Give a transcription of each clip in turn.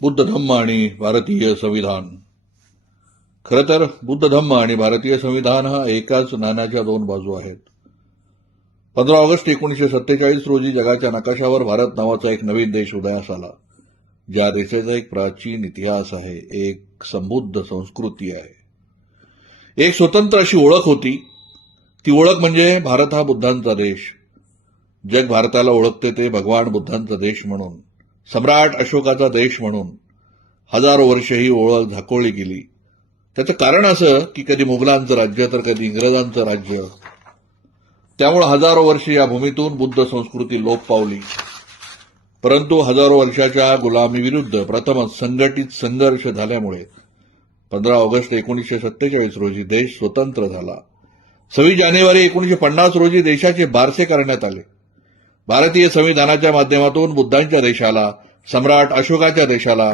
बुद्ध धम्म आणि भारतीय संविधान. खरं तर बुद्ध धम्म आणि भारतीय संविधान हा एकाच नाण्याच्या दोन बाजू आहेत. 15 ऑगस्ट 1947 रोजी जगाच्या नकाशावर भारत नावाचा एक नवीन देश उदयास आला. ज्या देशाचा एक प्राचीन इतिहास आहे, एक समृद्ध संस्कृती आहे, एक स्वतंत्र अशी ओळख होती. ती ओळख म्हणजे भारत हा बुद्धांचा देश. जग भारताला ओळखते ते भगवान बुद्धांचा देश म्हणून, सम्राट अशोकाचा देश म्हणून. हजारो वर्ष ही ओळख झाकोळली गेली. त्याचं कारण असं की कधी मुघलांचं राज्य तर कधी इंग्रजांचं राज्य. त्यामुळे हजारो वर्ष या भूमीतून बुद्ध संस्कृती लोप पावली. परंतु हजारो वर्षाच्या गुलामीविरुद्ध प्रथमच संघटित संघर्ष झाल्यामुळे 15 ऑगस्ट 1947 रोजी देश स्वतंत्र झाला. 26 जानेवारी 1950 रोजी देशाचे बारसे करण्यात आले. भारतीय संविधानाच्या माध्यमातून बुद्धांच्या देशाला, सम्राट अशोकाच्या देशाला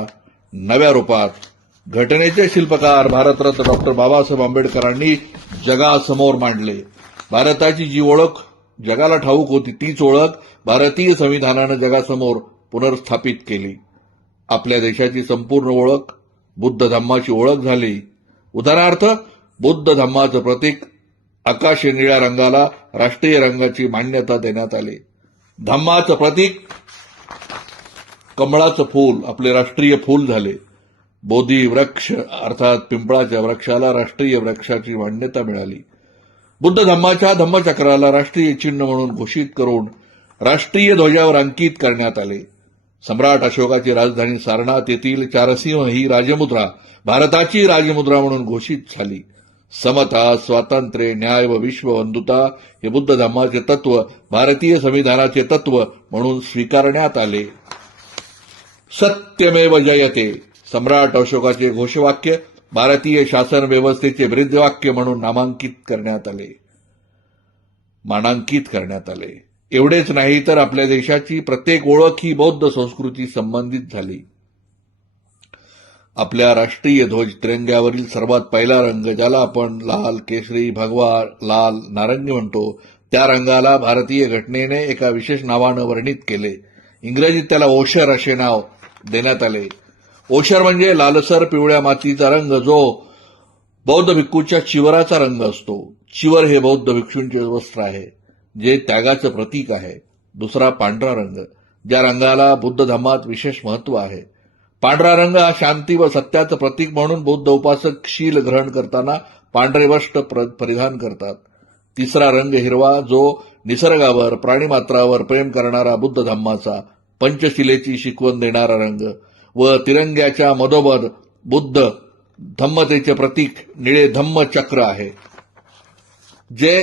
नव्या रूपात घटनेचे शिल्पकार भारतरत्न डॉक्टर बाबासाहेब आंबेडकरांनी जगासमोर मांडले. भारताची जी ओळख जगाला ठाऊक होती, तीच ओळख भारतीय संविधानानं जगासमोर पुनर्स्थापित केली. आपल्या देशाची संपूर्ण ओळख बुद्ध धम्माची ओळख झाली. उदाहरणार्थ, बुद्ध धम्माचं प्रतीक आकाशी निळ्या रंगाला राष्ट्रीय रंगाची मान्यता देण्यात आली. धम्माचं प्रतीक कमळाचं फूल आपले राष्ट्रीय फूल झाले. बोधी वृक्ष अर्थात पिंपळाच्या वृक्षाला राष्ट्रीय वृक्षाची मान्यता मिळाली. बुद्ध धम्माच्या धम्मचक्राला राष्ट्रीय चिन्ह म्हणून घोषित करून राष्ट्रीय ध्वजावर अंकित करण्यात आले. सम्राट अशोकाची राजधानी सारनाथ येथील चारसिंह ही राजमुद्रा भारताची राजमुद्रा म्हणून घोषित झाली. समता, स्वातंत्र्य, न्याय व विश्वबंधुता हे बुद्ध धम्माचे तत्व भारतीय संविधानाचे तत्व म्हणून स्वीकारण्यात आले. सत्यमेव जयते सम्राट अशोकाचे घोषवाक्य भारतीय शासन व्यवस्थेचे ब्रीदवाक्य म्हणून मानांकित करण्यात आले. एवढेच नाही तर आपल्या देशाची प्रत्येक ओळख ही बौद्ध संस्कृती संबंधित झाली. आपल्या राष्ट्रीय ध्वज तिरंग्यावरील सर्वात पहिला रंग, ज्याला आपण लाल, केशरी, भगवा, लाल, नारंगी म्हणतो, त्या रंगाला भारतीय घटनेने एका विशेष नावानं वर्णित केले. इंग्रजीत त्याला ओशर असे नाव देण्यात आले. ओशर म्हणजे लालसर पिवळ्या मातीचा रंग, जो बौद्ध भिक्खूच्या चिवराचा रंग असतो. चिवर हे बौद्ध भिक्षूंचे वस्त्र आहे, जे त्यागाचं प्रतीक आहे. दुसरा पांढरा रंग, ज्या रंगाला बुद्ध धम्मात विशेष महत्व आहे. पांढरा रंग हा शांती व सत्याचं प्रतीक म्हणून बौद्ध उपासक शील ग्रहण करताना पांढरे वस्त्र परिधान करतात. तिसरा रंग हिरवा, जो निसर्गावर, प्राणीमात्रावर प्रेम करणारा बुद्ध धम्माचा, पंचशिलेची शिकवण देणारा रंग. व तिरंग्याच्या मधोमध बुद्ध धम्मतेचे प्रतीक निळे धम्म चक्र आहे, जे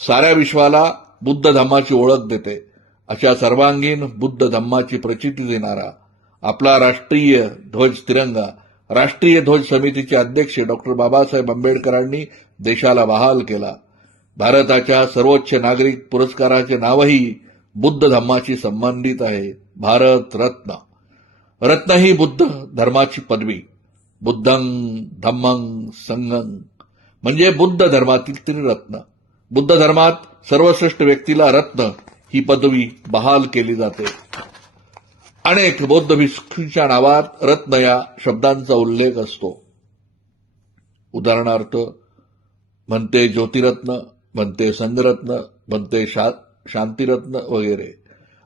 साऱ्या विश्वाला बुद्ध धम्माची ओळख देते. अशा सर्वांगीण बुद्ध धम्माची प्रचिती देणारा आपला राष्ट्रीय ध्वज तिरंगा राष्ट्रीय ध्वज समितीचे अध्यक्ष डॉक्टर बाबासाहेब आंबेडकरांनी देशाला बहाल केला. भारताच्या सर्वोच्च नागरिक पुरस्काराचे नावही बुद्ध धम्माशी संबंधित आहे, भारत रत्न. रत्न ही बुद्ध धर्माची पदवी. बुद्धं धम्मं संघं म्हणजे बुद्ध धर्मातील त्रिरत्न. बुद्ध धर्मात सर्वश्रेष्ठ व्यक्तीला रत्न ही पदवी बहाल केली जाते. अनेक बौद्ध भिक्षूंच्या नावात रत्न या शब्दांचा उल्लेख असतो. उदाहरणार्थ, म्हणते ज्योतिरत्न, म्हणते संगरत्न, म्हणते शांतिरत्न वगैरे.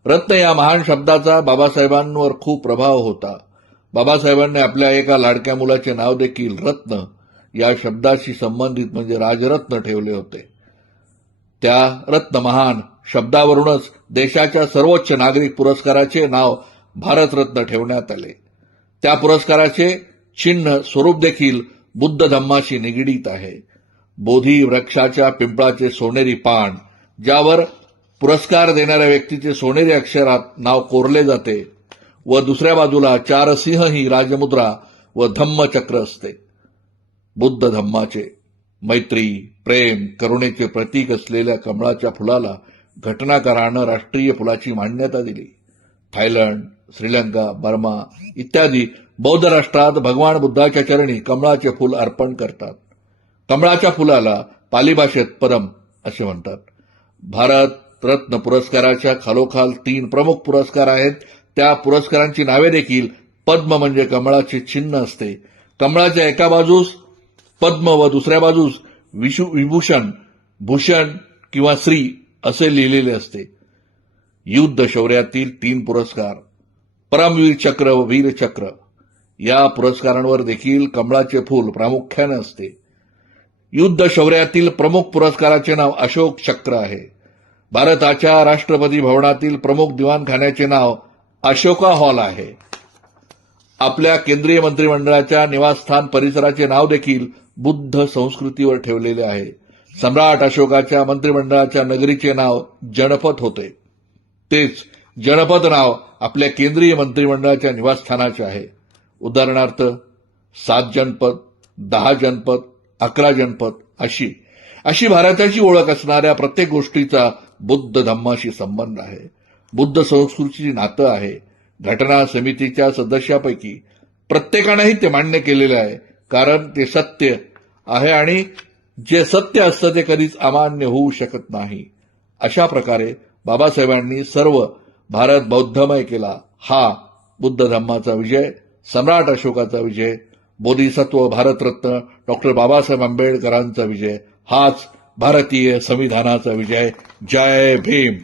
रत्न या महान शब्दाचा बाबासाहेबांवर खूप प्रभाव होता. बाबासाहेबांनी आपल्या एका लाडक्या मुलाचे नाव देखील रत्न या शब्दाशी संबंधित म्हणजे राजरत्न ठेवले होते. त्या रत्न महान शब्दावरूनच देशाच्या सर्वोच्च नागरिक पुरस्काराचे नाव भारतरत्न ठेवण्यात आले. त्या पुरस्काराचे चिन्ह स्वरूप देखील बुद्ध धम्माशी निगडीत आहे. बोधी वृक्षाच्या पिंपळाचे सोनेरी पान, ज्यावर पुरस्कार देणाऱ्या व्यक्तीचे सोनेरी अक्षरात नाव कोरले जाते, व दुसऱ्या बाजूला चारसिंह ही राजमुद्रा व धम्मचक्र असते. बुद्ध धम्माचे मैत्री, प्रेम, करुणेचे प्रतीक असलेल्या कमळाच्या फुलाला घटनाकारानं राष्ट्रीय फुलाची मान्यता दिली. थायलंड, श्रीलंका, बर्मा इत्यादी बौद्ध राष्ट्रात भगवान बुद्धाच्या चरणी कमळाचे फूल अर्पण करतात. कमळाच्या फुलाला पाली भाषेत पदम असे म्हणतात. भारत रत्न पुरस्काराच्या खालोखाल 3 प्रमुख पुरस्कार आहेत. त्या पुरस्कारांची नावे देखील पद्म म्हणजे कमळाचे चिन्ह असते. कमळाच्या एका बाजूस पद्म व दुसऱ्या बाजूस विभूषण, भूषण किंवा श्री असे लिहिलेले असते. युद्ध शौर्यातील 3 पुरस्कार, परमवीर चक्र व वीर चक्र या पुरस्कारांवर देखील कमळाचे फूल प्रामुख्याने असते. युद्ध शौर्यातील प्रमुख पुरस्काराचे नाव अशोक चक्र आहे. भारताच्या राष्ट्रपती भवनातील प्रमुख दिवाणखान्याचे नाव अशोका हॉल आहे. आपल्या केंद्रीय मंत्रिमंडळाच्या निवासस्थान परिसराचे नाव देखील बुद्ध संस्कृतीवर ठेवलेले आहे. सम्राट अशोकाच्या मंत्रिमंडळाच्या नगरीचे नाव जनपद होते. तेच जनपद नाव आपल्या केंद्रीय मंत्रिमंडळाच्या निवासस्थानाचे आहे. उदाहरणार्थ 7 जनपद, 10 जनपद, 11 जनपद अशी भारताची ओळख असणाऱ्या प्रत्येक गोष्टीचा बुद्ध धम्माशी संबंध आहे. बुद्ध संस्कृतीची नातं आहे. घटना समितीच्या सदस्यापैकी प्रत्येकानेही ते मान्य केलेले आहे, कारण ते सत्य आहे आणि जे सत्य असतं ते कधीच अमान्य होऊ शकत नाही. अशा प्रकारे बाबासाहेबांनी सर्व भारत बौद्धमय केला. हा बुद्ध धम्माचा विजय, सम्राट अशोकाचा विजय, बोधिसत्व भारतरत्न डॉक्टर बाबासाहेब आंबेडकरांचा विजय, हाच भारतीय संविधानाचा विजय. जय भीम.